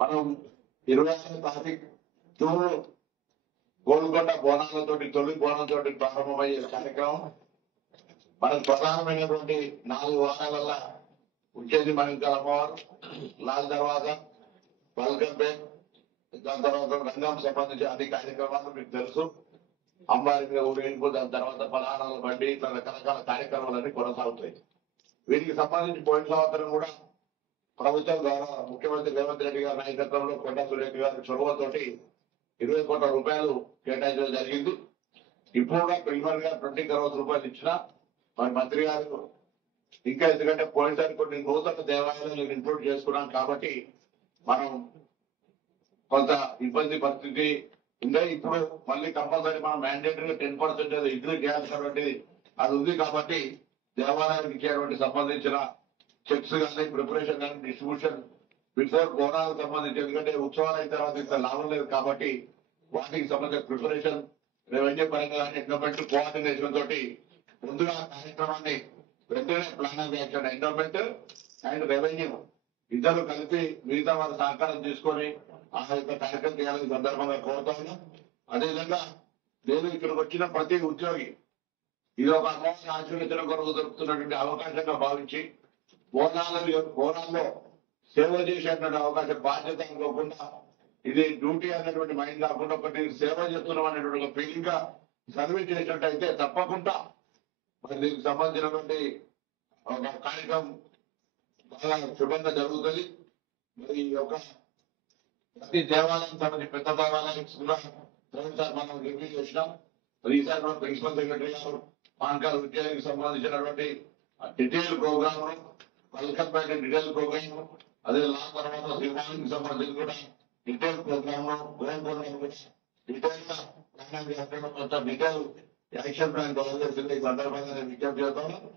మనం 26వ తారీఖు జూన్ గోల్కొండ బోనాలతోటి తొలి బోనంతో ప్రారంభమయ్యే కార్యక్రమం మనకు ప్రధానమైనటువంటి 4 వారాలలో వచ్చేది మహిళ అమ్మవారు, లాల్ దర్వాజా, పల్కంపేట్, దాని తర్వాత రంగం సంబంధించిన అన్ని కార్యక్రమాలు మీకు తెలుసు. అమ్మవారి మీద ఊరేగింపు, దాని తర్వాత పలానాల బండి, ఇట్లా రకరకాల కార్యక్రమాలన్నీ కొనసాగుతాయి. వీటికి సంబంధించి పోయిన సంవత్సరం కూడా ప్రభుత్వం ద్వారా ముఖ్యమంత్రి రేవంత్ రెడ్డి గారి నాయకత్వంలో కొండా సురేఖ గారి చొరవతోటి 20 కోట్ల రూపాయలు కేటాయించడం జరిగింది. ఇప్పుడు కూడా ప్రిలిమినరీ గా 20 crores రూపాయలు ఇచ్చిన మరి మంత్రి గారు ఇంకా ఎందుకంటే పోయినసారి కొన్ని నూతన దేవాలయాలు ఇంక్లూడ్ చేసుకున్నాం కాబట్టి మనం కొంత ఇబ్బంది పరిస్థితి ఉండే. ఇప్పుడు మళ్ళీ కంపల్సరీ మనం మ్యాండేటరీగా 10% ఇంక్రీజ్ చేయాల్సినటువంటిది అది ఉంది కాబట్టి దేవాలయానికి ఇచ్చేటువంటి సంబంధించిన చెక్స్ కానీ ప్రిపరేషన్ కానీ డిస్ట్రిబ్యూషన్ బిఫోర్ బోనాలకు సంబంధించి, ఎందుకంటే ఉత్సవాలు అయిన తర్వాత ఇంత లాభం లేదు కాబట్టి వాటికి సంబంధించిన ప్రిపరేషన్ రెవెన్యూ పరంగా కానీ ఎండోమెంట్ కోఆర్డినేషన్ తోటి ముందుగా కార్యక్రమాన్ని వెంటనే plan of action endowment and revenue ఇద్దరు కలిపి మిగతా వారి సహకారం తీసుకొని ఆ యొక్క కార్యక్రమం చేయాలని సందర్భంగా కోరుతా ఉన్నాం. అదేవిధంగా నేను ఇక్కడికి వచ్చిన ప్రతి ఉద్యోగి ఇది ఒక అమ్మవారిని ఆశీర్వదించడం కొరకు దొరుకుతున్నటువంటి అవకాశంగా భావించి బోనాల్లో సేవ చేసేటువంటి అవకాశం, బాధ్యత అనుకోకుండా ఇది డ్యూటీ అనేటువంటి మైండ్ కాకుండా ఒకటి సేవ చేస్తున్నాం అనేటువంటి ఒక ఫీలింగ్ గా సర్వీస్ చేసినట్టయితే తప్పకుండా మరి దీనికి సంబంధించినటువంటి ఒక కార్యక్రమం బాగా శుభంగా జరుగుతుంది. మరి ఈ యొక్క ప్రతి దేవాలయం సంబంధించి పెద్ద దేవాలయం కూడా సార్ మనం రివ్యూ చేసినాం. మరి ఈసారి కూడా ప్రిన్సిపల్ సెక్రటరీ గారు పాన్కాల విద్యానికి సంబంధించినటువంటి detail programme, Palkampeta detail programme, అదే లా తర్వాత సింహానికి సంబంధించి కూడా డీటెయిల్ ప్రోగ్రామ్, గోల్కొండ కూడా డీటెయిల్ గా ప్లాన్ కొంత డీటెయిల్ యాక్షన్ ప్లాన్ ఈ సందర్భంగా నేను విజ్ఞప్తి చేస్తాను.